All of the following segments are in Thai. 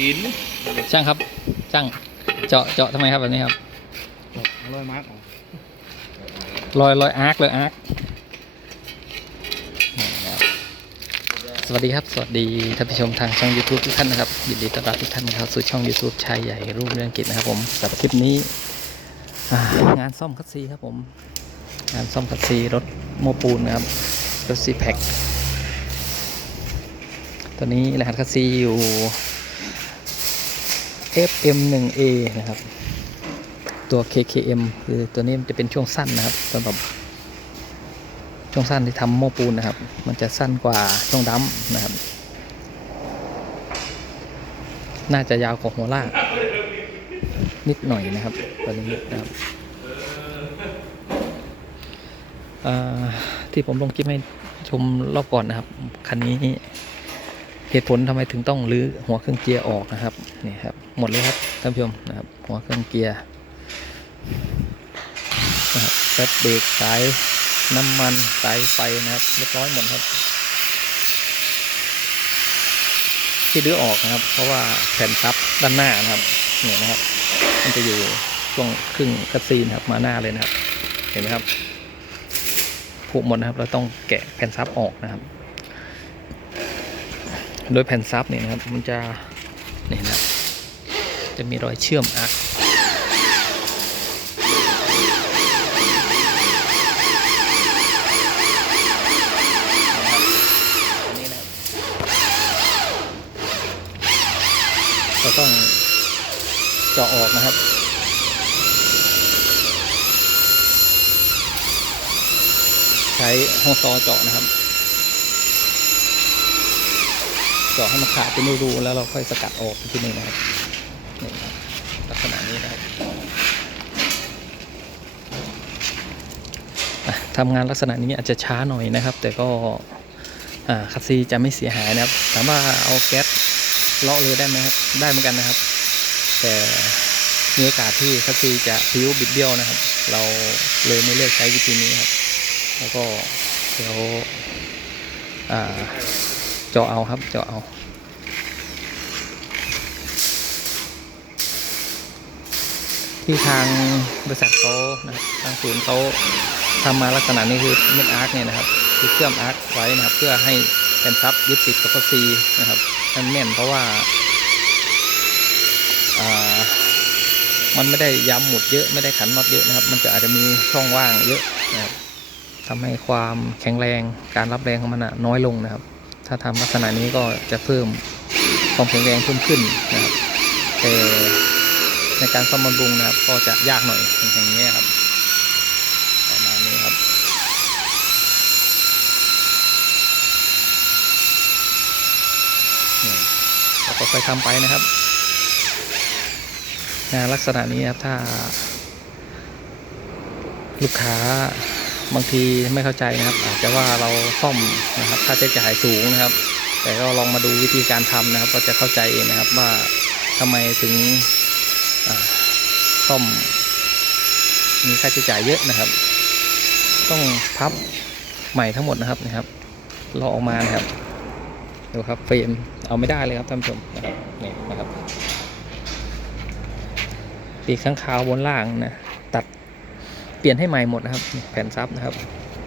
หินช่างครับช่างเจาะเจาะทำไมครับแบบนี้ครับร้อยมาร์กรอยรอยอาร์คเลยอาร์คนี่นะครับสวัสดีครับ สวัสดีท่านผู้ชมทางช่อง YouTube ทุกท่านนะครับยินดีต้อนรับทุกท่านนะครับสู่ช่อง YouTube ชายใหญ่รูปเรื่องกิจนะครับผมสำหรับคลิปนี้อ่างานซ่อมคัสซีครับผม งานซ่อมคัสซีรถโมปูนนะครับรถซีแพ็คตัวนี้รหัสคัสซีอยู่ FM1A นะครับ ตัว KKM คือตัวนี้มันจะเป็นช่วงสั้นนะครับสำหรับช่วงสั้นที่ทำโม้ปูนนะครับ มันจะสั้นกว่าช่วงดัมนะครับ น่าจะยาวกว่าหัวลากนิดหน่อยนะครับตัวนี้นะครับที่ผมลงคลิปให้ชมรอบก่อนนะครับ คันนี้ เหตุผลทำไมถึงต้องรื้อหัวเครื่องเกียร์ออกนะครับนี่ครับหมดเลยครับท่านผู้ชมนะครับหัวเครื่องเกียร์นะครับแป๊บเบรกสายน้ำมันสายไฟนะครับเรียบร้อยหมดครับ ที่ดื้อออกนะครับ เพราะว่าแผ่นซับด้านหน้านะครับเนี่ยนะครับ มันจะอยู่ช่วงครึ่งคัสซีนครับมาหน้าเลยนะครับ เห็นไหมครับผุหมดนะครับ เราต้องแกะแผ่นซับออกนะครับ โดยแผ่นซับเนี่ยนะครับมันจะเนี่ยนะจะมีรอยเชื่อมอาร์คอันนี้นะครับเราต้องเจาะออกนะครับใช้ห้องซอเจาะนะครับ เจาะให้มันขาดเป็นรูๆแล้วเราค่อยสกัดออกทีหนึงนะครับนี่ครับลักษณะนี้นะครับทำงานลักษณะนี้อาจจะช้าหน่อยนะครับ แต่ก็คัสซีจะไม่เสียหายนะครับถามว่าเอาแก๊สเลาะเลยได้ไหมครับ ได้เหมือนกันนะครับ แต่มีโอกาสที่คัสซีจะพิ้วบิดเบี้ยวนะครับ เราเลยไม่เลือกใช้วิธีนี้ครับ แล้วก็เดี๋ยวอ่า เจาะเอาครับเจาะเอาที่ทางบริษัทเขานะครับทางศูนย์เขาทำมาลักษณะนี้คือเม็ดอาร์คเนี่ยนะครับคือเชื่อมอาร์คไว้นะครับ เพื่อให้แผ่นซับยึดติดกับซีนะครับมันแน่นเพราะว่าามันไม่ได้ย้ำหมุดเยอะไม่ได้ขันน็อตเยอะนะครับ มันจะอาจจะมีช่องว่างเยอะนะครับทำให้ความแข็งแรงการรับแรงของมันอะน้อยลงนะครับ ถ้าทำลักษณะนี้ก็จะเพิ่มความแข็งแรงเพิ่มขึ้นนะครับแต่ในการซ่อมบำรุงนะครับ ก็จะยากหน่อยอย่างนี้ยครับประมาณนี้ครับ นี่เราก็ค่อยทำไปนะครับงานลักษณะนี้ครับถ้าลูกค้า บางทีไม่เข้าใจนะครับ อาจจะว่าเราซ่อมนะครับ ค่าใช้จ่ายสูงนะครับ แต่ก็ลองมาดูวิธีการทำนะครับ ก็จะเข้าใจเองนะครับว่าทำไมถึงซ่อม มีค่าใช้จ่ายเยอะนะครับ ต้องพับใหม่ทั้งหมดนะครับนะครับราออกมานะครับดูครับเฟรมเอาไม่ได้เลยครับท่านผู้ชมนะครับนี่นะครับปีกข้างคาวบนล่างนะตัด เปลี่ยนให้ใหม่หมดนะครับ แผ่นซับนะครับ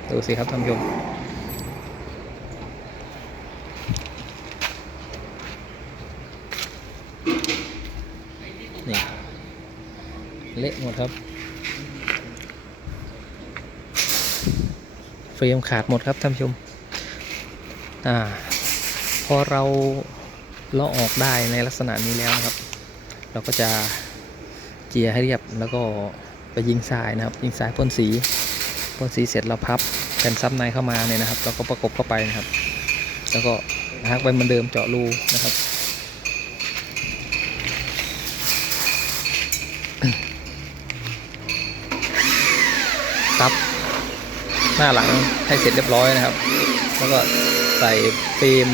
ดูสิครับท่านผู้ชมนี่เละหมดครับ เฟรมขาดหมดครับท่านผู้ชม อ่า พอเราเลาะออกได้ในลักษณะนี้แล้วนะครับ เราก็จะเจียให้เรียบแล้วก็ ไปยิงทรายนะครับ ยิงทรายพ่นสีพ่นสีเสร็จเราพับแผ่นซับในเข้ามาเนี่ยนะครับเราก็ประกบเข้าไปนะครับ แล้วก็ฮักไปเหมือนเดิมเจาะรูนะครับตับหน้าหลังให้เสร็จเรียบร้อยนะครับ แล้วก็ใส่เฟรม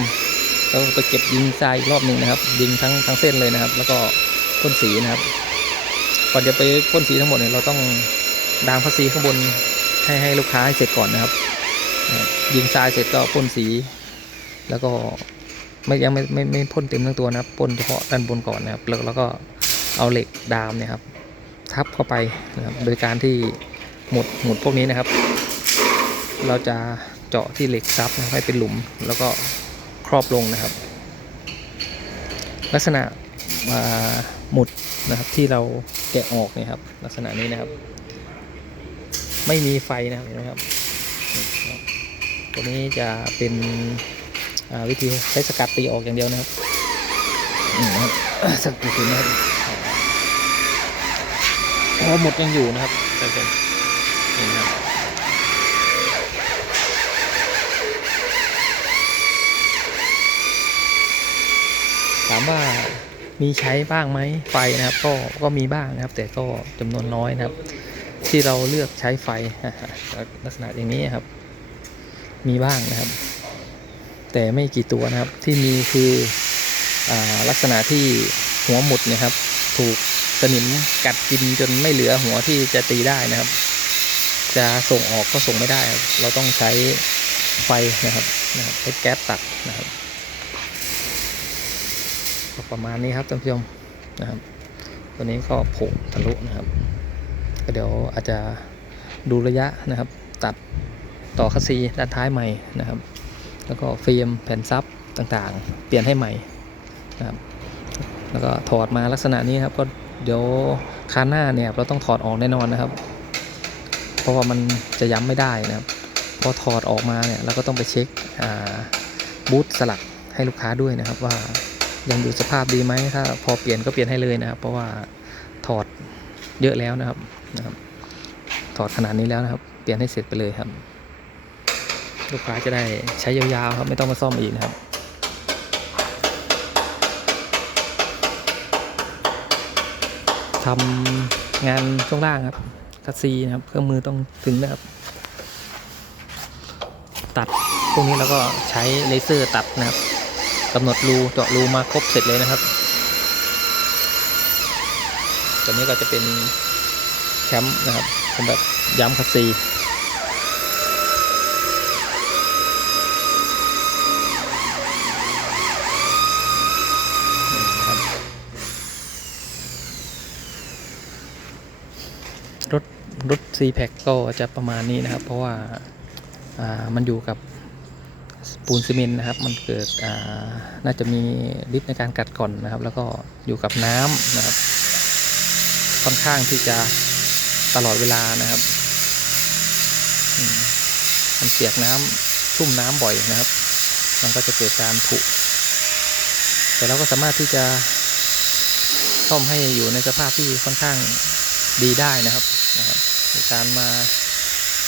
แล้วก็ไปเก็บยิงทรายอีกรอบหนึ่งนะครับ ยิงทั้งทั้งเส้นเลยนะครับ แล้วก็พ่นสีนะครับ ก่อนจะไปพ่นสีทั้งหมดเนี่ยเราต้องดามพัสีข้างบนให้ให้ลูกค้าให้เสร็จก่อนนะครับ ยิงทรายเสร็จก็พ่นสี แล้วก็ไม่ยังไม่ไม่ไม่พ่นเต็มทั้งตัวนะครับพ่นเฉพาะด้านบนก่อนนะครับแล้วแล้วก็เอาเหล็กดามเนี่ยครับทับเข้าไปนะครับโดยการที่หมุดหมุดพวกนี้นะครับ เราจะเจาะที่เหล็กซับให้เป็นหลุม แล้วก็ครอบลงนะครับ ลักษณะหมุดนะครับที่เรา แกะออกเนี่ยครับ ลักษณะนี้นะครับ ไม่มีไฟนะครับเห็นไหมครับนี่ครับตัวนี้จะเป็นอ่าวิธีใช้สกัดตีออกอย่างเดียวนะครับนี่นะครับสกัดตีนะครับอ๋อหมดยังอยู่นะครับท่านผู้ชมนี่นะครับถามว่า มีใช้บ้างไหมไฟนะครับ ก็ก็มีบ้างนะครับ แต่ก็จำนวนน้อยนะครับ ที่เราเลือกใช้ไฟลักษณะอย่างนี้ครับ มีบ้างนะครับ แต่ไม่กี่ตัวนะครับที่มีคืออลักษณะที่หัวหมุดนะครับ ถูกสนิมกัดกินจนไม่เหลือหัวที่จะตีได้นะครับ จะส่งออกก็ส่งไม่ได้ เราต้องใช้ไฟนะครับนะครับใช้แก๊สตัดนะครับ ก็ประมาณนี้ครับท่านผู้ชมนะครับ ตัวนี้ก็ผล่ทะลุนะครับ ก็เดี๋ยวอาจจะดูระยะนะครับ ตัดต่อคัสซีด้านท้ายใหม่นะครับ แล้วก็ฟิล์มแผ่นซับต่างๆ เปลี่ยนให้ใหม่นะครับ แล้วก็ถอดมาลักษณะนี้ครับก็เดี๋ยวคานหน้าเนี่ยเราต้องถอดออกแน่นอนนะครับ เพราะว่ามันจะย้ำไม่ได้นะครับ พอถอดออกมาเนี่ยเราก็ต้องไปเช็คบูทสลักให้ลูกค้าด้วยนะครับว่า ยังอยู่สภาพดีไหมถ้าพอเปลี่ยนก็เปลี่ยนให้เลยนะครับ เพราะว่าถอดเยอะแล้วนะครับนะครับ ถอดขนาดนี้แล้วนะครับ เปลี่ยนให้เสร็จไปเลยครับ ลูกค้าจะได้ใช้ยาวๆครับไม่ต้องมาซ่อมอีกนะครับทำงานช่วงล่างครับคัสซีนะครับเครื่องมือต้องถึงนะครับ ตัดพวกนี้แล้วก็ใช้เลเซอร์ตัดนะครับ กำหนดรูเจาะรูมาครบเสร็จเลยนะครับตัวนี้ก็จะเป็นแคมป์นะครับสำหรับย้ำคัสซีรับรถรถ C p a c ก็จะประมาณนี้นะครับ เพราะว่าอ่ามันอยู่กับ ปูนซีเมนต์นะครับ มันเกิดอ่าน่าจะมีฤทธิ์ในการกัดก่อนนะครับ แล้วก็อยู่กับน้ำนะครับ ค่อนข้างที่จะตลอดเวลานะครับ มันเปียกน้ำชุ่มน้ำบ่อยนะครับ มันก็จะเกิดการผุแต่เราก็สามารถที่จะซ่อมให้อยู่ในสภาพที่ค่อนข้างดีได้นะครับนะครับการมา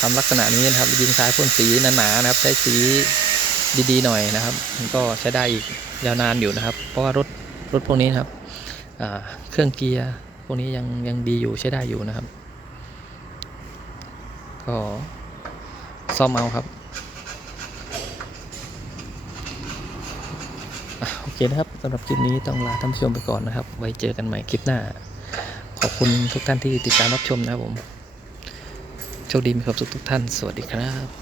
ทำลักษณะนี้นะครับยิงสายพ่นสีหนาๆนะครับ ใช้สี ดีๆหน่อยนะครับ มันก็ใช้ได้อีกยาวนานอยู่นะครับ เพราะว่ารถรถพวกนี้นะครับเครื่องเกียร์พวกนี้ยังยังดีอยู่ใช้ได้อยู่นะครับ ก็ซ่อมเอาครับอโอเคนะครับสำหรับคลิปนี้ต้องลาท่านผู้ชมไปก่อนนะครับ ไว้เจอกันใหม่คลิปหน้า ขอบคุณทุกท่านที่ติดตามรับชมนะครับผมโชคดีมีความสุขทุกท่าน สวัสดีครับ